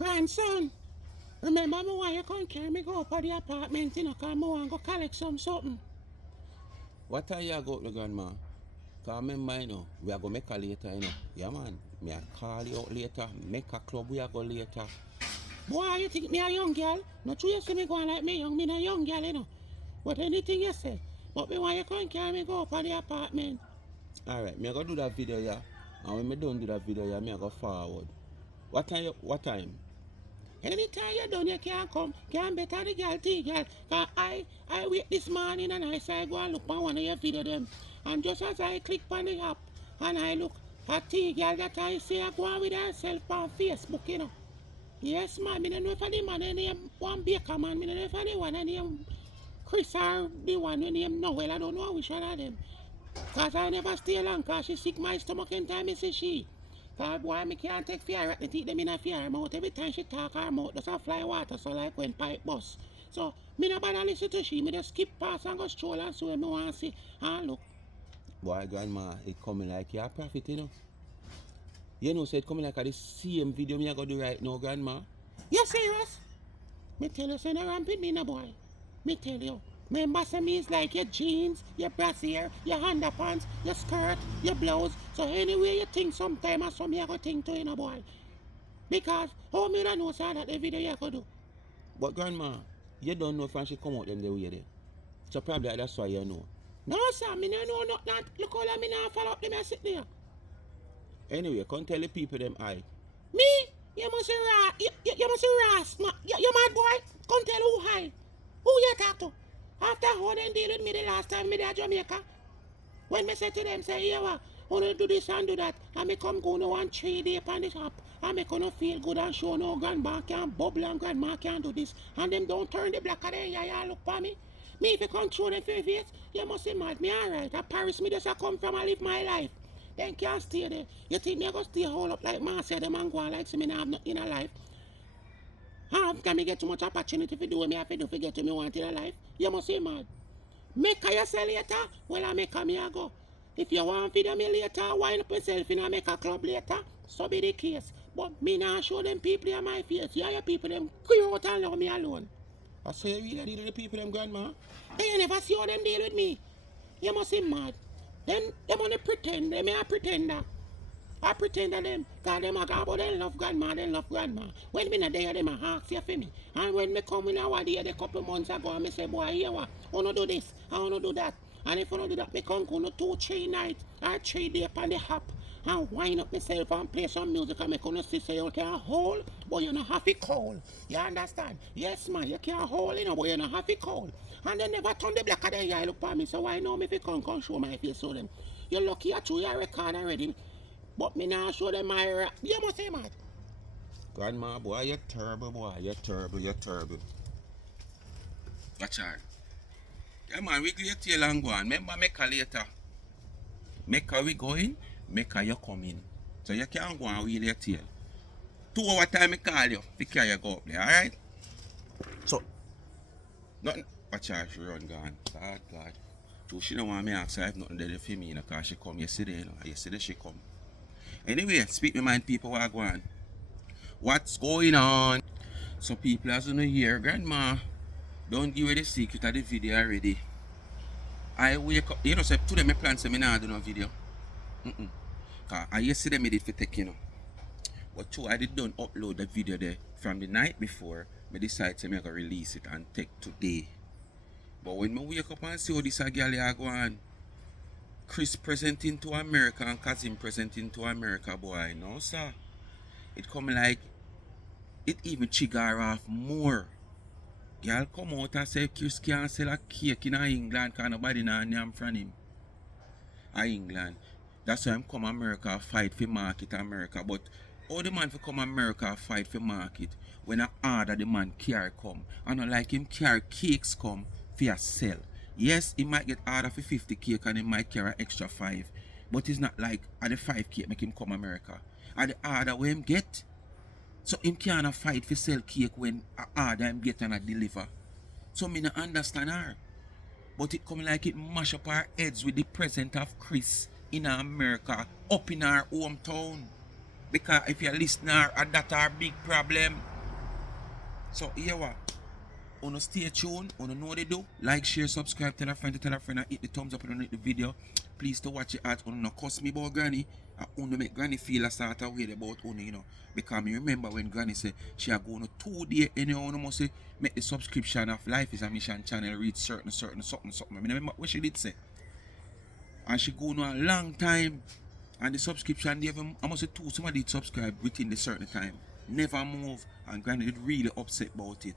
Grandson, remember me why you can't carry me go up to the apartment, you know, because I want to go collect something. What are you going to grandma? Because remember, you know, we are going to make a later, you know. Yeah, man. Me I call you out later. Make a club, we are going later. Boy, you think me a young girl? Not true you see me going like me young, me a young girl, you know. But anything you say. But me why you can't carry me go up to the apartment. Alright, me I go do that video, yeah. And when me done do that video, yeah, me I go forward. What time? What time? Anytime you're done, you can't come. Can't better the girl, girl. Cause I wait this morning and I say go and look on one of your video them. And just as I click on the app and I look at girl that I say I go on with herself on Facebook, you know. Yes, man, I don't know if the man name one baker man, I don't know if the one name Kris or the one name Noel, I don't know which one of them. Cause I never stay long cause she sick my stomach and time I say she. Cause boy, me can't take fear at the teeth them in a fear mouth. Every time she talk her mouth does a fly water so like when pipe bust. So me no bother listen to she, me just skip past and go stroll and so me want to see and look. Boy, grandma, it coming like you're a prophet, you know. You know, so it coming like the same video me I go do right now, grandma. You serious? Me tell you, say no ramping me no boy. Me tell you. Remember, say me is like your jeans, your brassiere, your underpants, your skirt, your blouse. So anyway you think sometime or some you go think to you know boy. Because how me don't know sir that the video you go do. But grandma, you don't know if she come out them the way there. So probably that's why you know. No sir, me no know nothing. Look how me now follow up them and sit there. Anyway, come tell the people them I. Me? You must you must ras. You mad boy? Come tell who hi. Who you talk to? After how they deal with me the last time me there Jamaica. When me say to them, say, yeah, I want to do this and do that, and me come go no 3 days on the shop, and me gonna feel good and show no grandma can bubble and grandma can do this, and them don't turn the black of their eye and look for me. Me if you come through them face, you must say mad, me alright. At Paris, me just a come from and live my life. Then can't stay there. You think me go stay hold up like man said them and go on like say me not have nothing in a life? After me get too much opportunity to do what me have to do to get to me want in a life, you must say mad. Make a yourself later, well I make a me a go. If you want video me later, wind up yourself in a make a club later, so be the case. But me not show them people in my face. Yeah, your people them clear out and leave me alone. I say you really deal with the people them, grandma. They never see how them deal with me. You must be mad. Them only pretend, they may a pretender. I pretend to them, cause them a go about them love grandma, them love grandma. When me not there, them a ask you for me. And when me come in our day, a couple months ago, and me say, boy, here what? I wanna do this, I wanna do that. And if I don't do that, me come go 2, 3 nights, or 3 days on the hop, and wind up myself and play some music, and me gonna see say you can hold, but you don't have to call. You understand? Yes, man, you can hold, you know, but you don't have to call. And they never turn the black of their eye look for me, so why know me if you come show my face to them? You're lucky I threw your record already. But me now show them my rap. You must say mad. Grandma, boy, you're terrible, boy. You're terrible, you're terrible. Watch out. Yeah, man, we get tail and go on. Remember, make her later. Make her we going, make her you come in. So you can't go and wheel your tail. 2 hour time I call you, pick you go up there, alright? So, nothing. Watch out, she run gone. God, God. So she don't want me to ask her if nothing there for me, you know, because she come yesterday, you know. Yesterday she come. Anyway, speak my mind, people, what go on. What's going on? So people as you know here, grandma, don't give you the secret of the video already. I wake up, you know, so today my plan say me not do no video. Cause I yesterday me did for take, you know. But I did don't upload the video there from the night before. Me decide to make a release it and take today. But when me wake up and see how this girl go on, Kris presenting to America and Cussing presenting to America, boy, no sir. It come like, it even trigger off more. Girl come out and say Kris can't sell a cake in England because nobody know name from him. England. That's why I'm come America fight for market America. But all the man for come America fight for market when I order the man carry come. I don't like him carry cakes come for sell. Yes, he might get order for 50 cake and he might carry extra 5. But it's not like at the 5 cake make him come America. At the order where him get. So him can't fight for sell cake when a order him get and a deliver. So me not understand her. But it come like it mash up our heads with the presence of Kris in America up in our hometown. Because if you listen her, that's our big problem. So here what? Wanna stay tuned, wanna know what they do. Like, share, subscribe, tell a friend and hit the thumbs up and hit the video. Please to watch it at wanna not cuss me about granny. I wanna make granny feel a sort of way about wanna, you know. Because me remember when granny said she are going to 2 days anyhow, must say make the subscription of Life is a Mission channel reach certain something. I remember what she did say. And she go on a long time. And the subscription they I must say two somebody did subscribe within the certain time. Never move, and granny did really upset about it.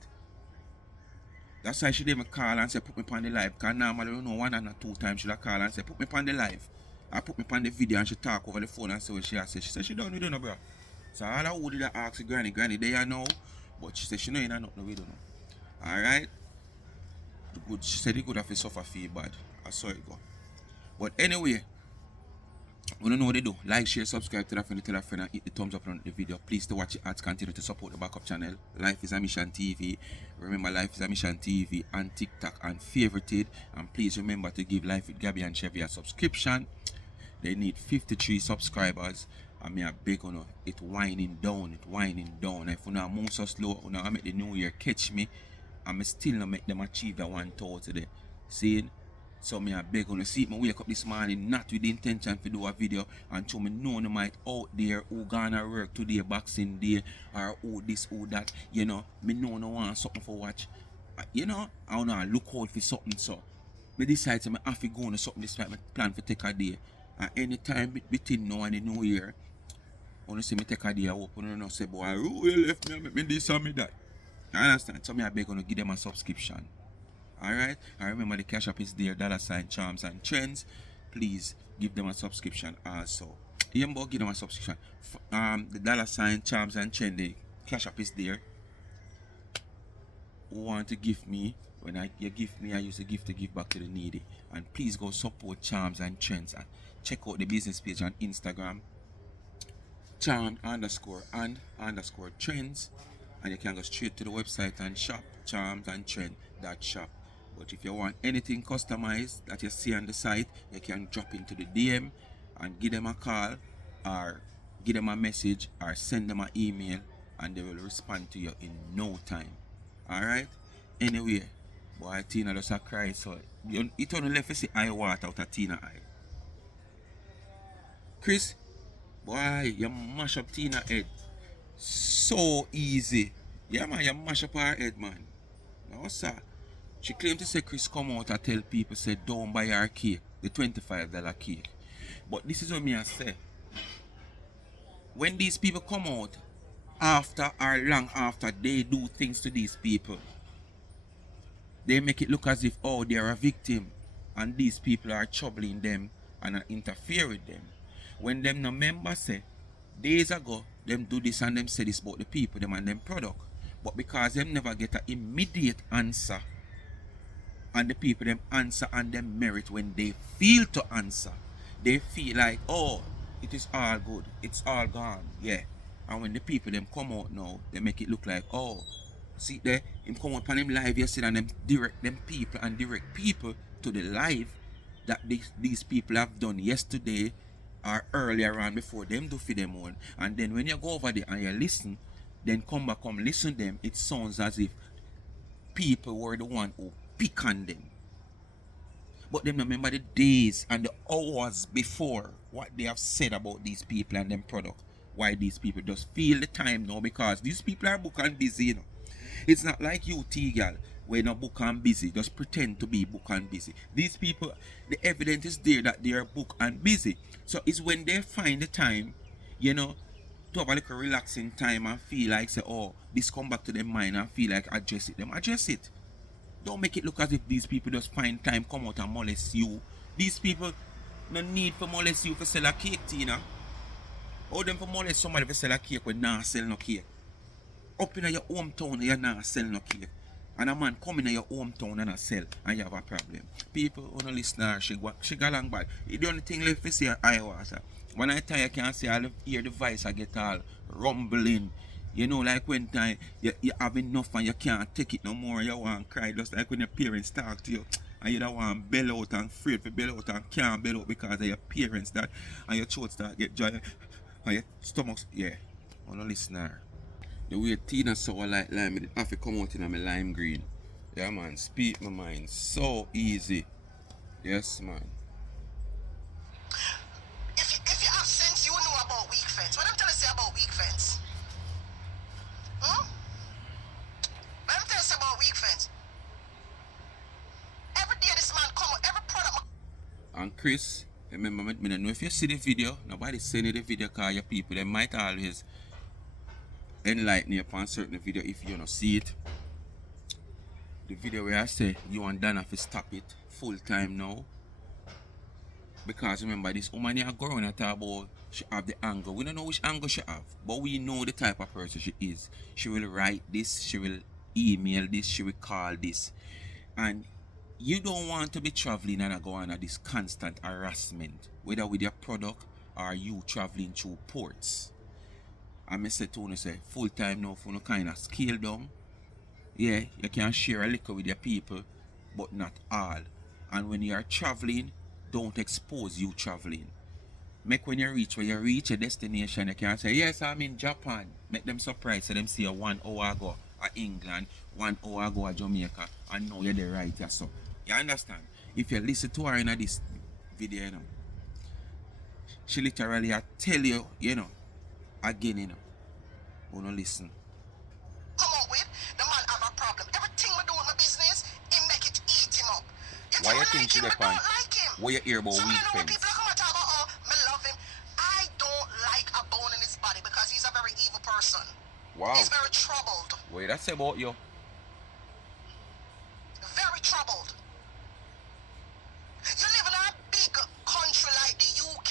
That's why she didn't call and say put me on the live. Because normally you know 1 and 2 times she'll call and say put me on the live. I put me on the video and she talk over the phone and say what she has said. She said she don't know, bro. So all I would did ask granny they are now. But she said she know you know nothing we don't know. Alright? Good. She said it good have to suffer feel bad. I saw it go. But anyway, you don't know what they do. Like, share, subscribe, tell a friend, and hit the thumbs up on the video. Please to watch it ads, continue to support the backup channel. Life is a Mission TV. Remember, Life is a Mission TV and TikTok and Favorited. And please remember to give Life with Gabby and Chevy a subscription. They need 53 subscribers. And me a beg on it winding down. If you not move so slow, you know, make the new year catch me. And me still not make them achieve that 1,000 today. See? So me a beg on see me wake up this morning not with the intention to do a video and to me know no might out there who gonna work today Boxing Day or who this who that, you know, me know no want something for watch. You know, I wanna look out for something, so me decide to me have to go on something this time, me plan for take a day. And anytime between now and the new year, I wanna see me take a day I open and say boy who you left me make me this and me that. You understand? So me a beg on give them a subscription. Alright, I remember the cash app is there, $ Charms and Trends. Please give them a subscription also. You can give them a subscription. The $ Charms and Trends, the cash app is there. Who want to give me? When you give me, I use the gift to give back to the needy. And please go support Charms and Trends and check out the business page on Instagram. Charm_and_trends. And you can go straight to the website and shop charmsandtrend.shop. But if you want anything customized that you see on the site, you can drop into the DM and give them a call or give them a message or send them an email and they will respond to you in no time. Alright? Anyway, boy, Tina just a cry, so it only left to see eye water out of Tina eye. Kris, boy, you mash up Tina head so easy. Yeah man, you mash up her head, man. No sir. She claimed to say Kris come out and tell people say don't buy her cake, the $25 cake. But this is what me I say. When these people come out after or long after they do things to these people, they make it look as if oh they're a victim and these people are troubling them and interfere with them. When them no member say days ago them do this and them say this about the people them and them product. But because them never get an immediate answer and the people them answer and them merit when they feel to answer. They feel like, oh, it is all good. It's all gone. Yeah. And when the people them come out now, they make it look like, oh, see there, him come out on him live yesterday and them direct them people and direct people to the live that these people have done yesterday or earlier on before them do for them own. And then when you go over there and you listen, then come listen to them, it sounds as if people were the one who pick on them. But them remember the days and the hours before what they have said about these people and them product. Why these people just feel the time now because these people are book and busy, you know. It's not like you, T-girl, where no book and busy. Just pretend to be book and busy. These people, the evidence is there that they are book and busy. So it's when they find the time, you know, to have a little relaxing time and feel like say, oh, this come back to their mind and feel like address it. Them address it. Don't make it look as if these people just find time come out and molest you. These people no need for molest you for sell a cake, Tina. How them for molest somebody for sell a cake when nah sell no cake? Up in your hometown you nah sell no cake. And a man come in your hometown and sell and you have a problem. People who don't listen to her, she go along bad. The only thing left to say I was. When I tell you, I can't say I hear the voice I get all rumbling. You know, like when time you have enough and you can't take it no more, you want to cry, just like when your parents talk to you and you don't want to bail out and afraid to bail out and can't bail out because of your parents that and your throat start get dry and your stomach, yeah, I don't listen to her. The way Tina sour like lime, it have to come out in my lime green. Yeah man, speak my mind. So easy. Yes man. If you have sense, you know about weak fence. What I'm trying to say about weak fence? Hmm? What I'm trying to say about weak fence? Every day this man come out, every product. And Kris, remember, I don't know if you see the video, nobody send you the video because your people, they might always enlighten you upon certain video if you don't see it. The video where I say you and Dan have to stop it full time now. Because remember, this woman here go around and talk about she have the angle. We don't know which angle she have, but we know the type of person she is. She will write this, she will email this, she will call this. And you don't want to be traveling and go on this constant harassment, whether with your product or you traveling through ports. And I say to you, say, full time now for no kind of scale down. Yeah, you can share a little with your people, but not all. And when you are traveling, don't expose you traveling. Make when you reach where you reach a destination, you can say, yes, I'm in Japan. Make them surprised, so them see you 1 hour ago at England, 1 hour ago at Jamaica, and now you're the right here. So, you understand? If you listen to her in this video, you know, she literally tell you, you know, again, you know, wanna listen. Come out with, the man have a problem. Everything we do with my business, he make it eat him up. Why you think she him, the I pan? don't like him. What you hear about Some weak of the fence? people come and talk about, oh, me love him. I don't like a bone in his body because he's a very evil person. Wow. He's very troubled. Wait, that's about you. Very troubled. You live in a big country like the UK.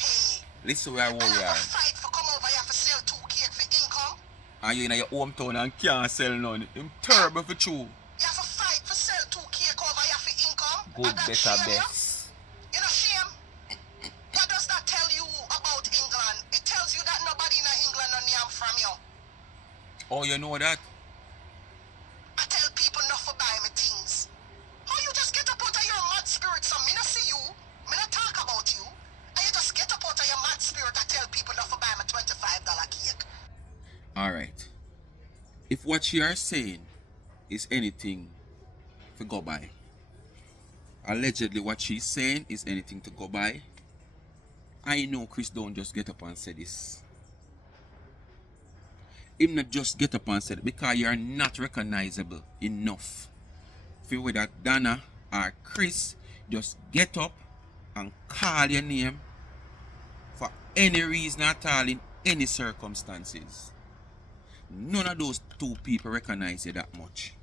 Listen where I want And you have are. a fight for come over here for sell 2 cake for income. And you in your hometown and can't sell none. It's terrible for you. You have to fight for sell 2 cake over here for income. Good, And that better, shame you? best. You know shame? What does that tell you about England? It tells you that nobody in England on yam from you. Oh, you know that? I tell people not for buy me things. How you just get up out of your mad spirit, so me not see you, me not talk about you, and you just get up out of your mad spirit and tell people not for buy me $25 cake. Alright. If what you are saying is anything to go by, allegedly what she's saying is anything to go by, I know Kris don't just get up and say this. Him not just get up and say it because you are not recognizable enough. For whether Dana or Kris just get up and call your name for any reason at all in any circumstances. None of those two people recognize you that much.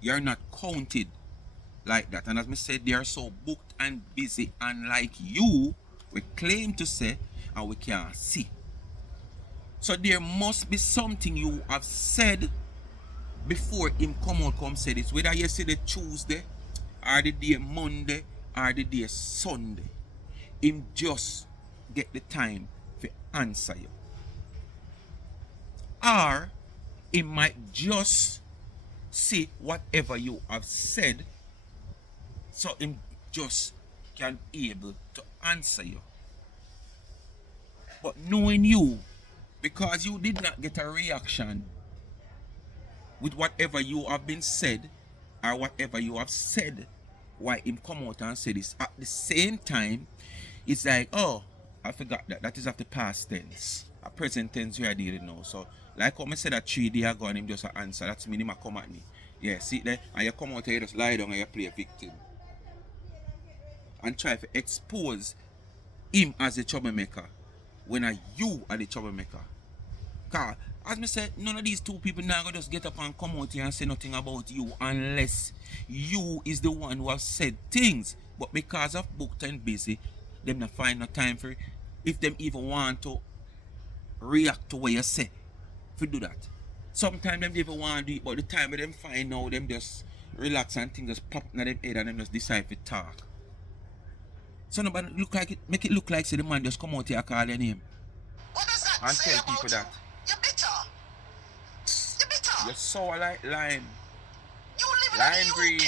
You're not counted like that. And as I said, they are so booked and busy, and like you, we claim to say and we can't see. So there must be something you have said before him come say this. Whether you say the Tuesday or the day Monday or the day Sunday, him just get the time to answer you. Or he might just see whatever you have said, so him just can be able to answer you. But knowing you, because you did not get a reaction with whatever you have been said or whatever you have said, why him come out and say this at the same time, it's like, oh, I forgot that is of the past tense. A present tense we are dealing now. So like how I said that 3 days ago and him just answer, that's mean him a come at me. Yeah, see there, and you come out here, you just lie down and you play a victim. And try to expose him as a troublemaker when you are the troublemaker. Cause as I said, none of these two people now gonna just get up and come out here and say nothing about you unless you is the one who has said things. But because of booked and busy, them not find no time for it. If them even want to react to what you say, if do that. Sometimes them even want to do it, but the time when them find out, them just relax and things just pop in them head and them just decide to talk. So nobody look like it, make it look like say the man just come out here and call your name. What does that And say tell about people you? that. You're bitter. You're bitter. You're sour like lime. You live in Lime the UK, green.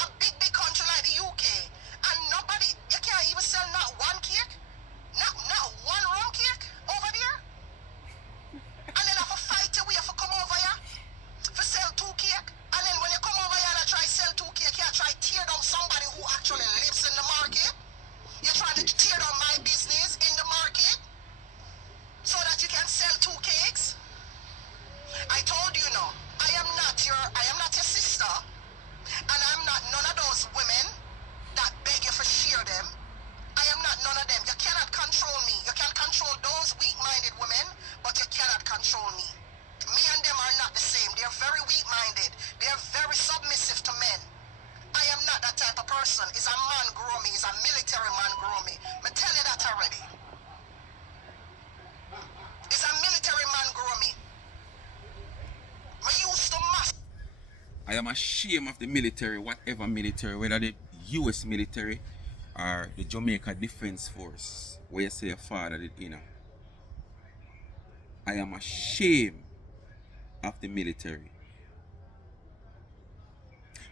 a big country like the UK, and nobody, you can't even sell not one cake, not one round cake over there, and then have a fight I am ashamed of the military, whatever military, whether the US military or the Jamaica Defense Force, where you say your father did, I am ashamed of the military.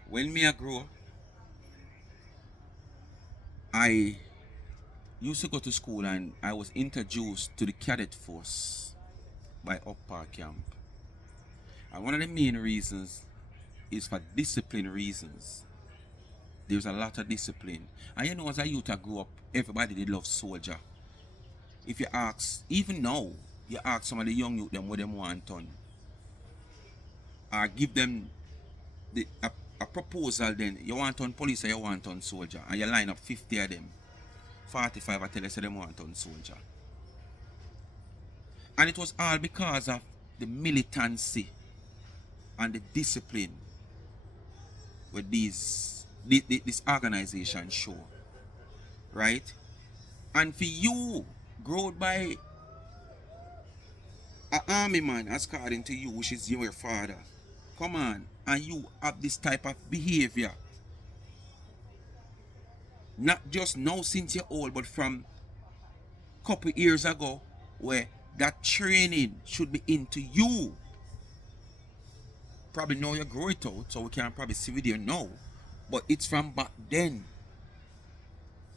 When me I grew up, I used to go to school and I was introduced to the cadet force by Upper Camp. And one of the main reasons is for discipline reasons. There's a lot of discipline. And you know, as a youth I grew up, everybody did love soldier. If you ask, even now, you ask some of the young youth them what them want done. Or give them a proposal then, you want on police or you want on soldier. And you line up 50 of them. 45 I tell you say them want on soldier. And it was all because of the militancy and the discipline with this organization show. Right? And for you, growing by an army man, as according to you, which is your father, come on, and you have this type of behavior. Not just now since you're old, but from a couple years ago, where that training should be into you. Probably now you grow it out, so we can probably see with you now. But it's from back then.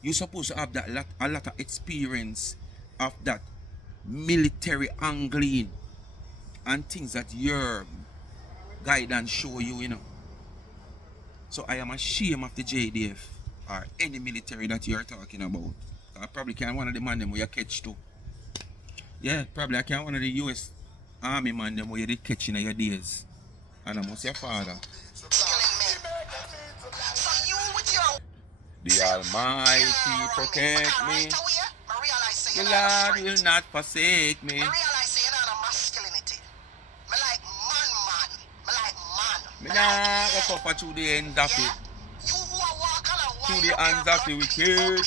You're supposed to have a lot of experience of that military angling and things that your guidance show you, So I am ashamed of the JDF or any military that you're talking about. I probably can't one of the man them where you catch too. Yeah, probably I can't one of the US Army man them where you did catch in your days. And I must your father. The Almighty protect me. The Lord will not forsake me. Me nah go suffer through the end of it. Through the hands of the wicked. You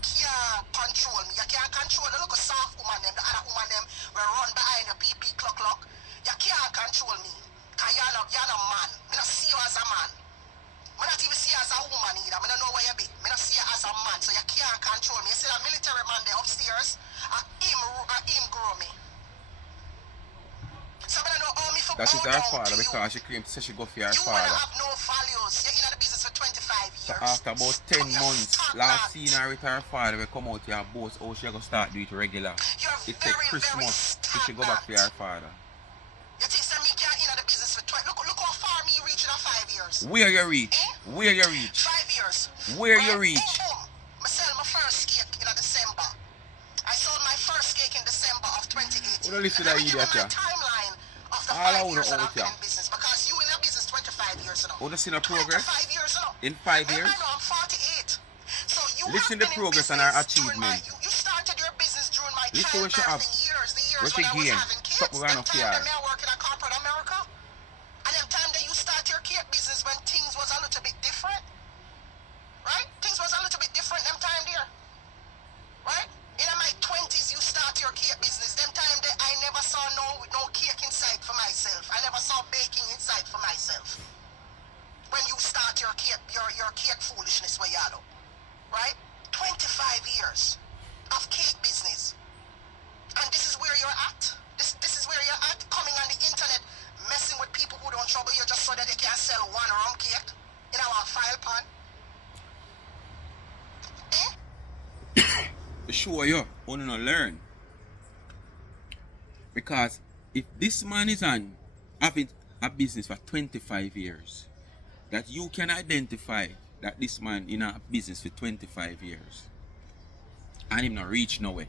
can't control me. You can't control the look of soft woman them, the other woman them will run behind your PP clock. You can't control me. Cause you're not man. Me not see you as a man. Me not even see you as a woman either. Me don't know where you be. Me not see you as a man. So you can't control me. You see that military man there upstairs? Him grow me. So me don't know how me for that is her father because she claims to say she go for her father. You have no values. You're in the business for 25 years. So after about 10 months, last seen her with her father will come out here and boast how she go start do it regular. It take Christmas till she go back to her father. You think that me can't in the business for 20? Look how far me reach in 5 years. Where you reach? Where you reach? 5 years. Where you reach? I sell my first cake in December. I sold my first cake in December of 2018. What do you listen to that idiot here? Timeline of the All 5 years that out I've been here. in business because you in the business 25 years now. What do you see the progress? 5 years now. In 5 years? I know I'm 48. So you Listen have to been progress in and her business during achievement. You started your business during my Listen what she have. years, the years What she when I was gain. having kids. Stop around Them up time here. that me working at corporate America. And them time that you start your cake business when things was a little bit different. Right? Things was a little bit different them time there. Right? In my 20s you start your cake business. Them time that I never saw no cake inside for myself. I never saw baking inside for myself. When you start your cake foolishness where you are, right? 25 years of cake business. And this is where you're at. This is where you're at, coming on the internet, messing with people who don't trouble you just so that they can sell one rum cake in our file pan. Sure you want to learn. Because if this man is on having a business for 25 years, that you can identify that this man in a business for 25 years and him not reach nowhere.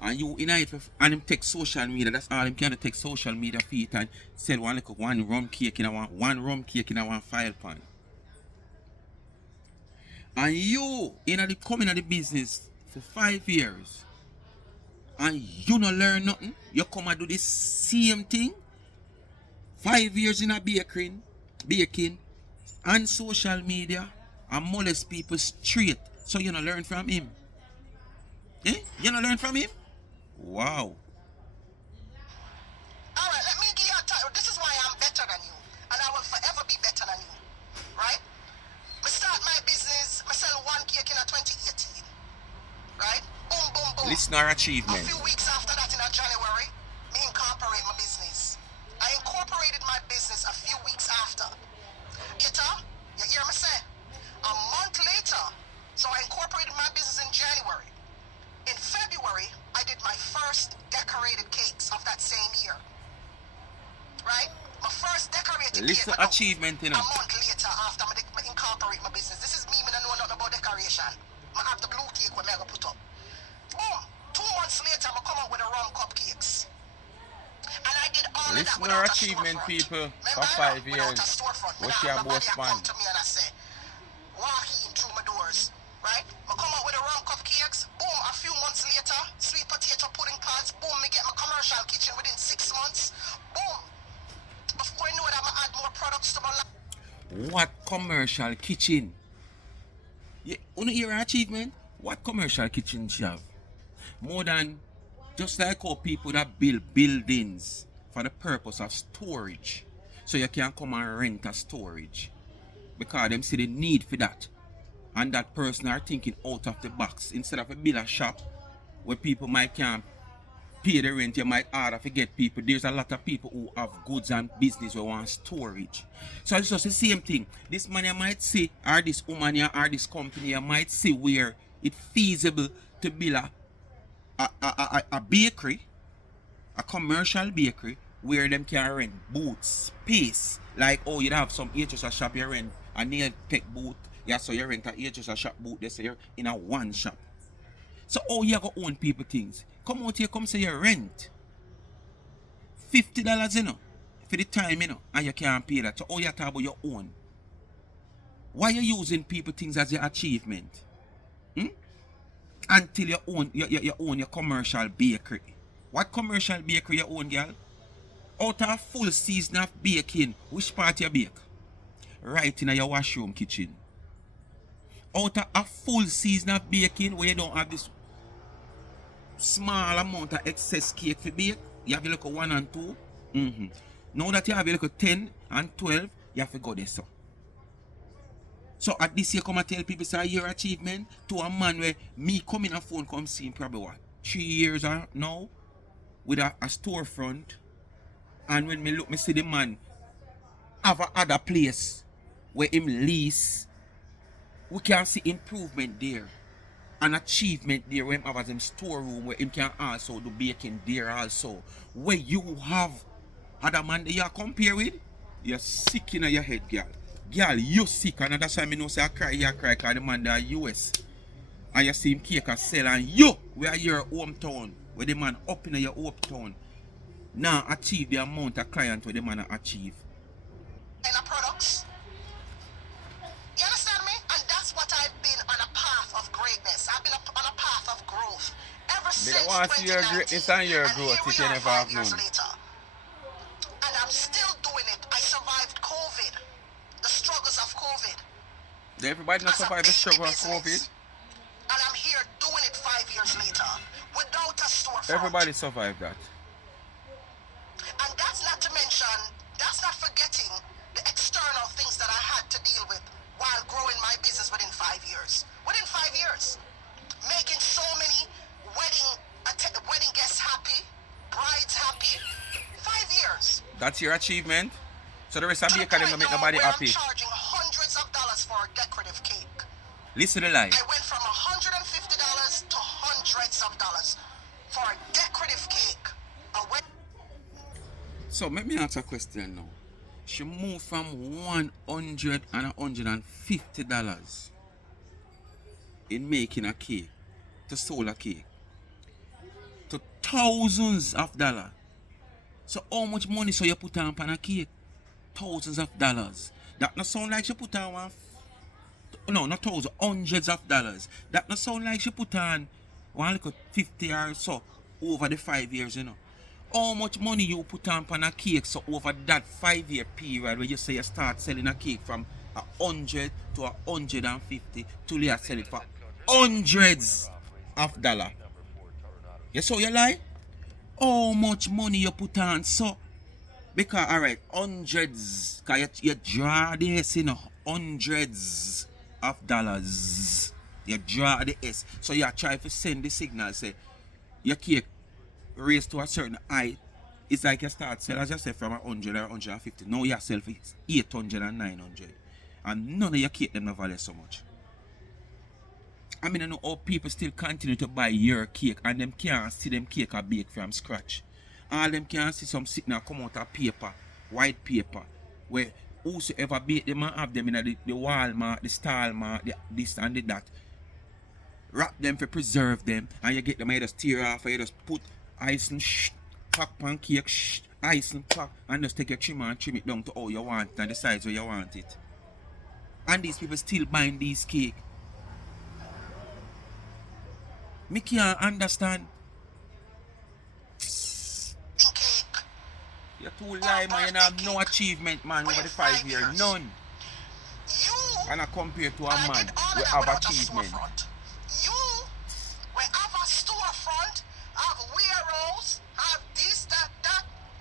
And you in it and him take social media, that's all him can take social media feet and sell one rum cake in a file pan. And you coming at the business for 5 years and you not learn nothing, you come and do the same thing. 5 years in a baking and social media and molest people straight. So you not learn from him. You not learn from him? Wow. Alright, let me give you a time. This is why I'm better than you. And I will forever nor A achievement. few weeks after that, in January, me incorporate my business. I incorporated my business a few weeks after. Later, you hear me say? A month later, so I incorporated my business in January. In February, I did my first decorated cakes of that same year. Right? My first decorated cake. Listen achievement, you know. A month later, after I incorporate my business. This is me, I don't know nothing about decoration. I have the blue cake where I go put up. Boom! 2 months later, I come out with the rum cupcakes. And I did all of that Listen without a achievement, storefront. people, for Remember, 5 without years. a storefront. What's Me your not have boss nobody man? come to me and I say, walk in through my doors, right? I come out with the rum cupcakes. Boom! A few months later, sweet potato pudding pods. Boom! Me get my commercial kitchen within 6 months. Boom! Before I know that, I add more products to my life. What commercial kitchen? Yeah, you know your achievement? What commercial kitchen she have? More than just like how people that build buildings for the purpose of storage. So you can come and rent a storage. Because them see the need for that. And that person are thinking out of the box. Instead of a build a shop where people might can't pay the rent, you might order to get people. There's a lot of people who have goods and business who want storage. So it's just the same thing. This man you might see, or this woman or this company you might see where it's feasible to build a bakery, a commercial bakery, where them can rent booths, space. Like, oh, you'd have some hairdresser shop, you rent a nail tech booth. Yeah, so you rent a hairdresser shop booth, they say you're in a one shop. So, oh, you go own people things. Come out here, come say you rent $50, you know, for the time, you know, and you can't pay that. So, oh, you talk about your own. Why you using people things as your achievement? Until you own your commercial bakery. What commercial bakery you own, girl? Out of a full season of baking, which part you bake? Right in your washroom kitchen. Out of a full season of baking where you don't have this small amount of excess cake to bake, you have a look at 1 and 2. Now that you have a look at 10 and 12, you have to go there, so. So at this year, come and tell people say your achievement to a man where me come in a phone come see him probably what 3 years now with a storefront, and when me look me see the man have a other place where him lease, we can see improvement there, an achievement there where him have him storeroom where him can also do baking there also. Where you have other man that you compare with, you're sick in your head, girl. Girl, you sick, and that's why I know say I cry, you cry, because the man there US. And you see him cake and sell, and you, where your hometown, where the man up in your hometown, now achieve the amount of client where the man achieve. And products. You understand me? And that's what I've been on a path of greatness. I've been on a path of growth ever since They want to see your 2019. greatness and your And growth, here which we you are never 5 have years known. later. And I'm still doing it. I survived COVID. The struggles of COVID. Everybody not As a survive the baby struggle of business. COVID. And I'm here doing it 5 years later. Without a storefront. Everybody survived that. And that's not to mention, that's not forgetting the external things that I had to deal with while growing my business within 5 years. Within 5 years. Making so many wedding guests happy, brides happy. 5 years. That's your achievement. So the rest of To the the baker them point don't make now nobody where happy. I'm charging hundreds of dollars for a decorative cake. Listen to the lie. I went from $150 to hundreds of dollars for a decorative cake. So let me ask a question now. She moved from $100 and $150 in making a cake to sell a cake to thousands of dollars. So how much money so you put on a cake? Thousands of dollars. That not sound like she put on one. No, not thousands, hundreds of dollars. That not sound like she put on one little 50 or so over the 5 years, you know. How much money you put on a cake so over that 5 year period where you say you start selling a cake from 100 to 150 till you sell it for hundreds of dollars. You saw your lie? How much money you put on so? Because alright, hundreds, because you draw the S, you know, hundreds of dollars. You draw the S. So you try to send the signal, say, your cake raised to a certain height, it's like you start sell, as I said, from 100 or 150. Now you sell for 800 and 900. And none of your cake them not value so much. I mean, I know how people still continue to buy your cake and them can't see them cake a bake from scratch. All them can see some sitting and come out of paper, white paper, where whosoever bake them and have them in the Walmart, the Stalmart, the this and the that. Wrap them for preserve them, and you get them, you just tear off, or you just put ice and pack pancake, ice and pack, and just take your trimmer and trim it down to how you want it and the size where you want it. And these people still buying these cake. Me can't understand. You're too lie, man. You have no achievement, man, over the 5 years. None. And I compare to a man who have achievement. You will have a storefront, have warehouse, have this, that.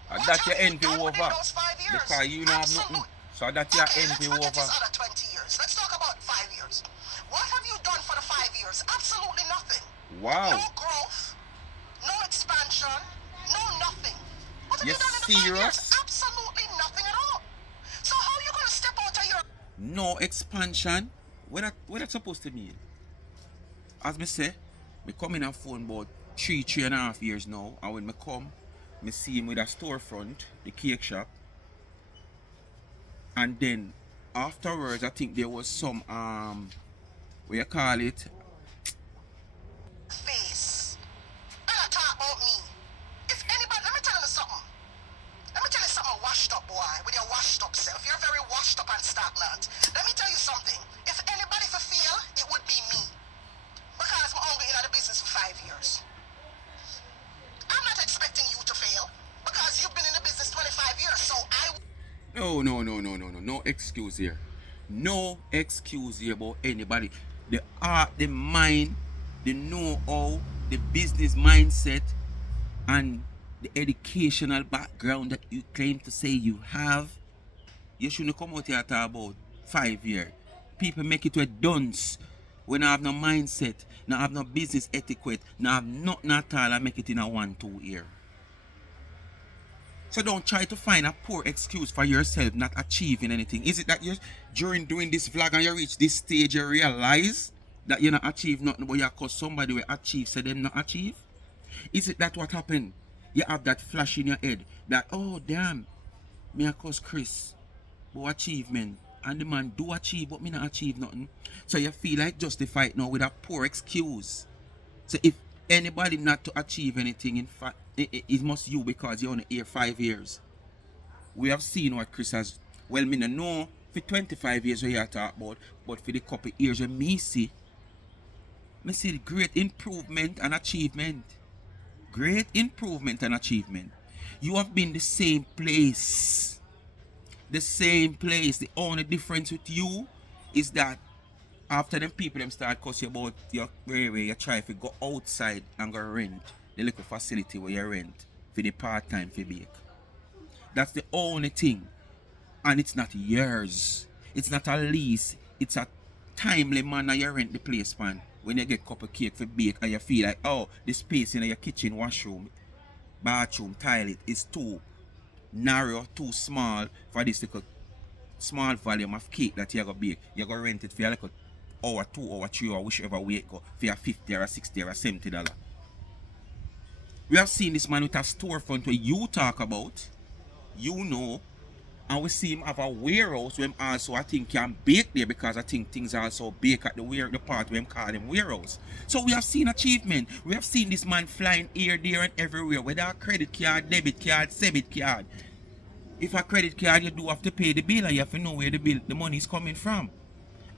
And that you envy over. Because you don't have nothing. So that you envy over. Other 20 years. Let's talk about 5 years. What have you done for the 5 years? Absolutely nothing. Wow. No growth, no expansion, no nothing. What have you done in the 5 serious? years? Absolutely nothing at all. So how are you going to step out of your... No expansion? What that supposed to mean? As me say, me come in a phone about 3.5 years now, and when me come, me see him with a storefront, the cake shop, and then afterwards I think there was some what you call it? Face. Better talk about me. If anybody, let me tell you something. Let me tell you something washed up, boy, with your washed up self. You're very washed up and stagnant. Let me tell you something. If anybody for feel, it would be me. Because I'm only in the business for 5 years. I'm not expecting you to fail because you've been in the business 25 years, so I... No excuse here. No excuse here about anybody. The art, the mind, the know-how, the business mindset, and the educational background that you claim to say you have, you shouldn't come out here and talk about 5 years. People make it with dunce. When I have no mindset, now have no business etiquette, now have nothing at all, I make it in a 1-2 year. So don't try to find a poor excuse for yourself not achieving anything. Is it that you during doing this vlog and you reach this stage you realize that you not achieve nothing, but you cause somebody will achieve, so them not achieve? Is it that what happened? You have that flash in your head that, oh damn, me I cause Kris, but achievement. And the man do achieve, but me not achieve nothing. So you feel like justify it now with a poor excuse. So if anybody not to achieve anything, in fact, it must you, because you're only here 5 years. We have seen what Kris has, well, me no know for 25 years what you talk about, but for the couple years when me see the great improvement and achievement. Great improvement and achievement. You have been the same place. The same place. The only difference with you is that after them people them start cussing about your where you try to go outside and go rent the little facility where you rent for the part-time for bake. That's the only thing. And it's not yours. It's not a lease. It's a timely manner you rent the place, man. When you get a cup of cake for bake and you feel like, oh, the space in your kitchen, washroom, bathroom, toilet is too narrow, too small for this little small volume of cake that you're going to bake. You're going to rent it for like an hour, 2 hour, 3 hour, whichever way it go, for a 50 or a 60 or a $70. We have seen this man with a storefront where you talk about, you know, and we see him have a warehouse where him also, I think, can bake there, because I think things also bake at the part where him call him warehouse. So we have seen achievement. We have seen this man flying here, there, and everywhere with a credit card, debit card, debit card. If a credit card, you do have to pay the bill, and you have to know where the money is coming from.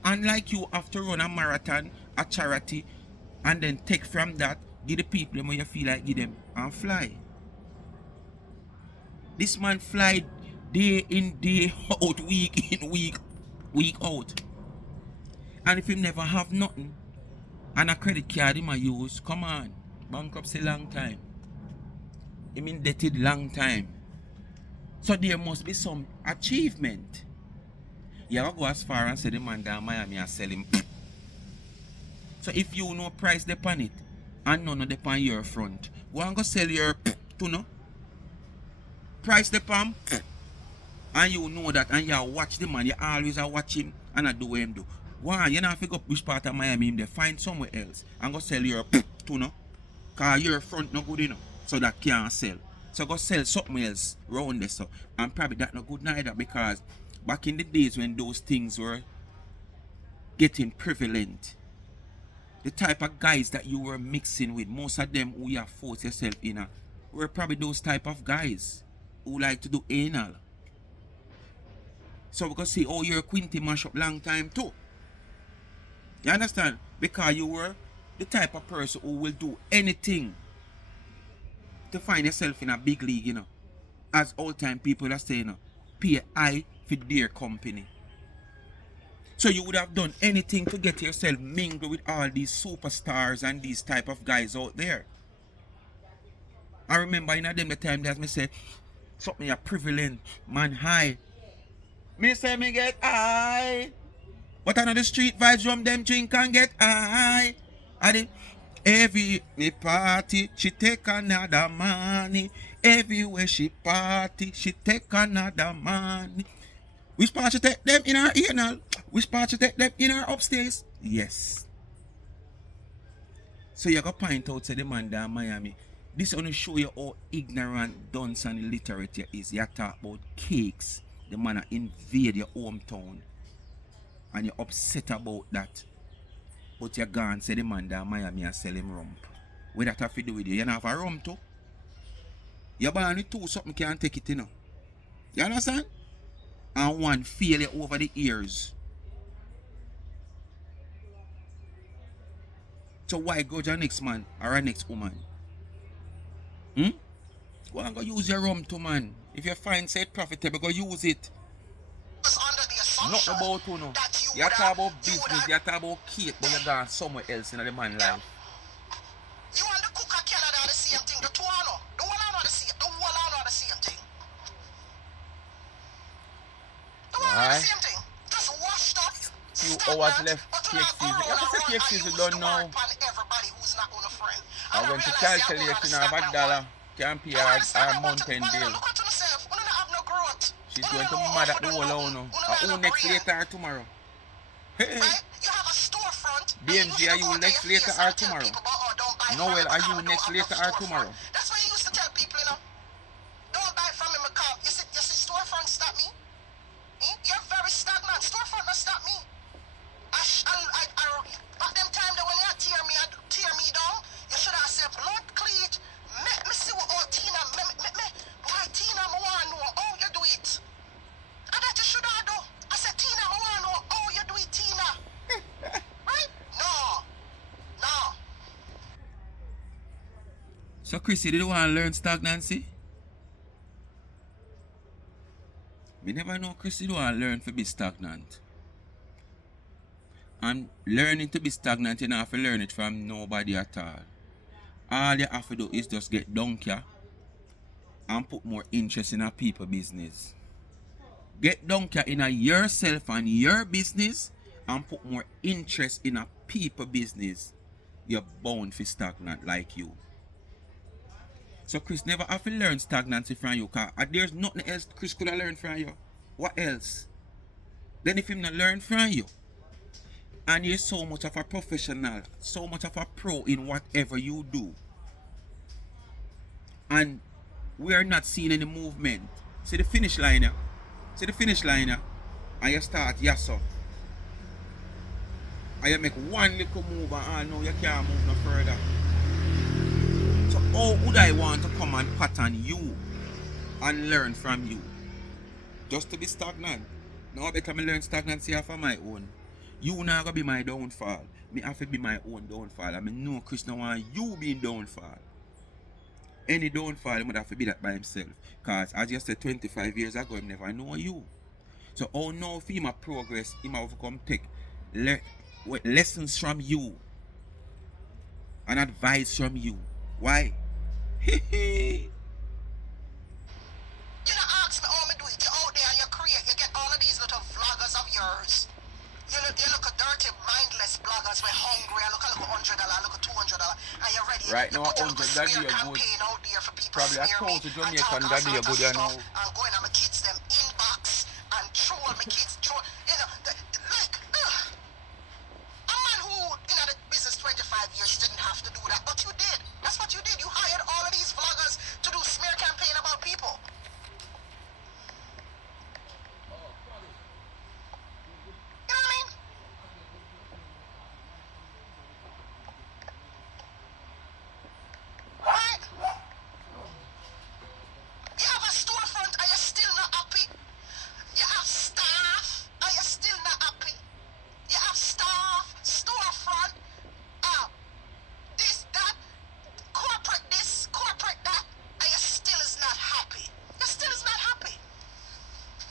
Unlike you have to run a marathon, a charity, and then take from that, give the people when you feel like give them, and fly. This man fly day in, day out, week in, week out. And if he never have nothing, and a credit card he might use, come on, bankruptcy long time. Him indebted long time. So there must be some achievement. You have to go as far and say the man down Miami and sell him. So if you know price depend on it, and none of them on your front. Go and go sell your to no. Price the palm. And you know that, and you watch the man, you always are watch him and I do what him do. Why? You not figure up which part of Miami him there. Find somewhere else and go sell your to no. Cause your front no good enough. So that can't sell. So go sell something else round there. So and probably that not good neither, because back in the days when those things were getting prevalent, the type of guys that you were mixing with, most of them who you have forced yourself in, were probably those type of guys who like to do anal. So we can see, oh, you're a Quinty mash up long time too. You understand? Because you were the type of person who will do anything to find yourself in a big league, you know. As old time people are saying, pay high for their company. So you would have done anything to get yourself mingled with all these superstars and these type of guys out there. I remember in them the time that me say, something a prevalent, man high. Me say me get high. But another street vibes from them drink and get high. And every party, she take another money. Everywhere she party, she take another money. Which part she take them in her anal? Which part she take them in her upstairs? Yes. So you got point out to the man down Miami. This only show you how ignorant, dunce and illiterate you is. You talk about cakes. The man invade your hometown. And you're upset about that. But you gone say the man down Miami and sell him rum. What that have to do with you? You don't have a rum too? You're born with two, something can't take it, you know. You understand? And one fail you over the ears. So why go to the next man or a next woman? Go and go use your rum too, man. If you find say it profitable, go use it. Not about who no. You talk about business, you talk about cake, but you're gone somewhere else in the man life. You and the cook of Canada are the same thing. The two are not. The one are not the same. The whole are not the same thing. The one are the same thing. Just washed up. Few hours left cake season. You have to say cake season done now. Everybody who's not on a friend. I went to calculate of $1 can't pay our mountain bill. Look at yourself. We don't have no growth. She's going to mad at the whole hour now. Who next later or tomorrow? Hey. Right? You have a storefront. BMG, are you next later or tomorrow? Noel, are you next later or tomorrow? That's what you used to tell people, you know. Don't buy from him, because you see storefront stop me. You're very stagnant. Storefront not stop me. Back them time that when you tear me down, you should have said, Lord Cleat, me see what all Tina, why Tina, I want to know how you do it. And that you should have do. I said, Tina, I want to know how you do it, Tina. Right? No. So Kris, you didn't want to learn stagnancy? Me never know Kris didn't want to learn to be stagnant. And learning to be stagnant, you don't have to learn it from nobody at all. All you have to do is just get donkey and put more interest in a people business. Get donkey in a yourself and your business and put more interest in a people business. You're bound for stagnant like you. So Kris never have to learn stagnancy from you, because there's nothing else Kris could have learned from you. What else? Then if him not learn from you, and you're so much of a professional, so much of a pro in whatever you do, and we are not seeing any movement. See the finish line here? See the finish line here? And you start, yes sir. And you make one little move and now you can't move no further. So how would I want to come and pattern you and learn from you? Just to be stagnant? Now I better me learn stagnancy off of my own. You not gonna be my downfall. Me have to be my own downfall. I mean, no Kris don't want you being downfall. Any downfall, he would have to be that by himself. Because as you said 25 years ago, he never know you. So how now if he might progress, he might have come take lessons from you and advice from you. Why? You don't ask me how me do it. You're out there and you create, you get all of these little vloggers of yours. You look at dirty, mindless bloggers. We're hungry. I look at $100, I look at $200, and you're ready Right You now, put a 100 little that smear day good. campaign out there for people Probably to smear me 1,000 and Jamaican talk that all day sort of good, you stuff know. and going on my kids them inbox and troll my kids, troll, you know, like, a man who in the business 25 years didn't have to do that, but you did. That's what you did. You hired all of these vloggers to do smear campaign about people. You know what I mean? Right? You have a storefront and you're still not happy. You have staff and you're still not happy. You have staff, storefront, uh, this, corporate that, and you still is not happy. You still is not happy.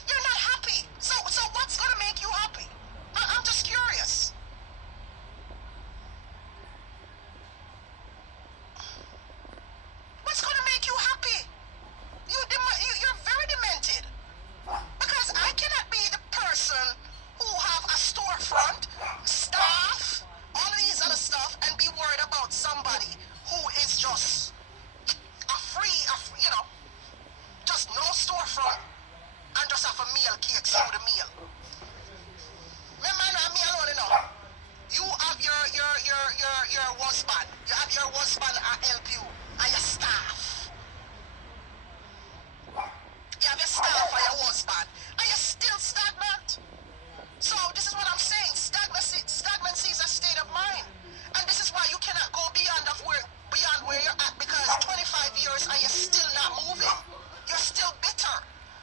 You're not happy. So what's gonna make you happy? I'm just curious. What's gonna make you happy? You're very demented. Because I cannot be the person who have a storefront, staff, all of these other stuff, and be worried about somebody who is just you know, just no storefront and just have a meal cake through the meal. Remember, me alone, you know. You have your husband. You have your husband help you and your staff. You have your staff and your husband, and you're still stagnant. So this is what I'm saying. Stagnancy is a state of mind, and this is why you cannot go beyond where you're at, because 25 years and you're still not moving. You're still bitter.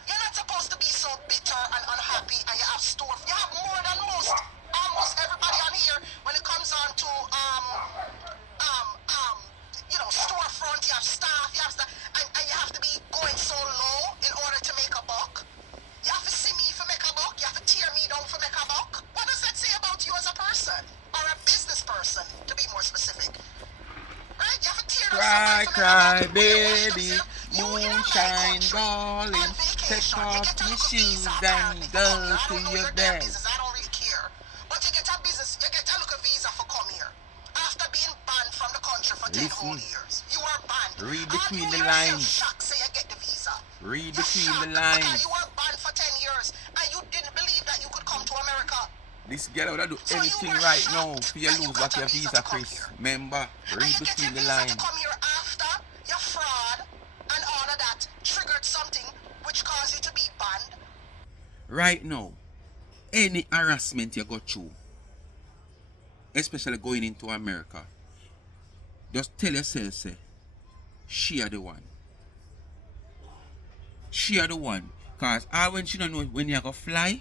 You're not supposed to be so bitter and unhappy, and you have You have more than almost everybody on here when it comes on to you know, storefront. You have staff. And you have to be going so low in order to make a buck. You have to see me for make a buck. You have to tear me down for make a buck. What does that say about you as a person? Or a business person, to be more specific. Right? You have to tear down Cry, somebody for make a buck. baby, You in a moonshine, country, darling. on Take vacation. You off get a your little shoes visa, and apparently, for go come here. I to don't know your your damn bed. business. I don't really care. But you get a business, you get a little visa for come here. After being banned from the country for 10 whole years. You are banned. Read All between you the yourself lines. shocked say you get the visa. Read You're between the shocked because lines. you were banned for 10 years and you didn't believe that you could come to America. This girl would do So you anything were right now shocked for you that you lose got back a your visa visa, to come Kris. here. Remember, And read you get between your the visa to lines. come here after your fraud and all of that triggered something which caused you to be banned. Right now, any harassment you go through, especially going into America, just tell yourself, say, she are the one. She are the one. Because when she don't know when you go fly,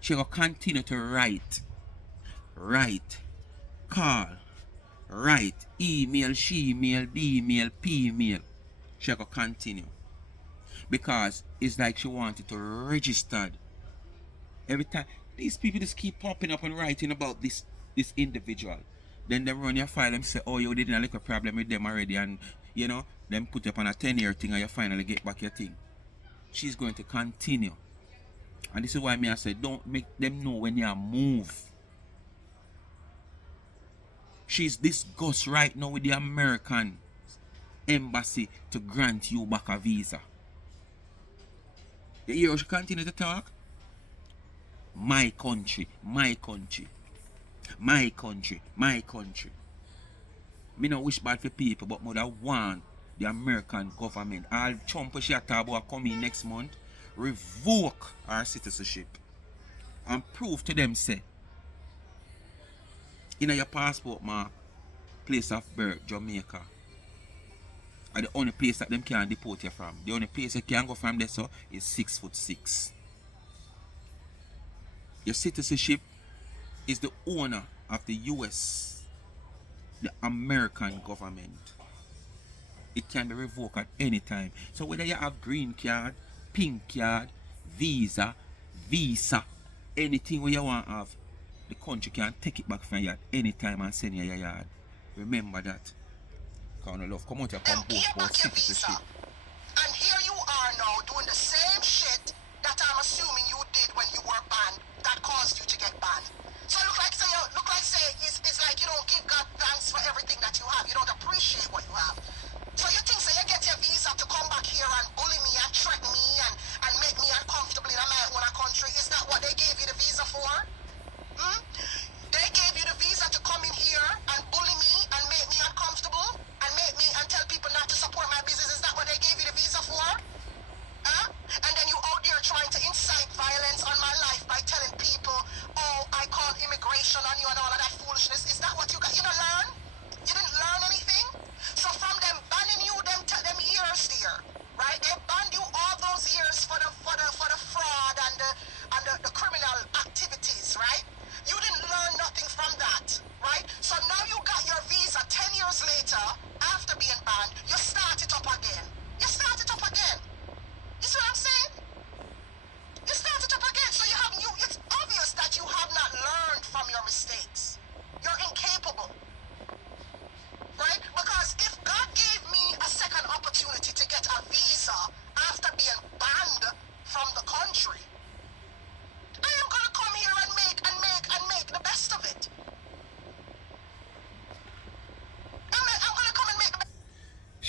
she go continue to write, call, write, email, she mail, B mail, P mail. She go continue. Because it's like she wanted to register. Every time these people just keep popping up and writing about this individual. Then they run your file and say, oh, you didn't have a problem with them already, and you know, then put you up on a 10-year thing and you finally get back your thing. She's going to continue. And this is why I say, don't make them know when you move. She's discussed right now with the American embassy to grant you back a visa. You hear how she continue to talk? My country, my country, my country, my country. Me no wish bad for people, but mother want the American government. All Trump she talk about coming next month, revoke our citizenship and prove to them say, in your passport mark, place of birth, Jamaica, are the only place that them can deport you from. The only place you can go from there so is 6'6". Your citizenship is the owner of the US, the American government. It can be revoked at any time. So whether you have green card, pink card, visa, anything where you want to have, the country can take it back from you at any time and send you your yard. Remember that. Kind of love. Come out here, come both about citizenship. And here you are now doing the same shit that I'm assuming you did when you were banned that caused you to get banned. So look like say it's like you don't give God thanks for everything that you have. You don't appreciate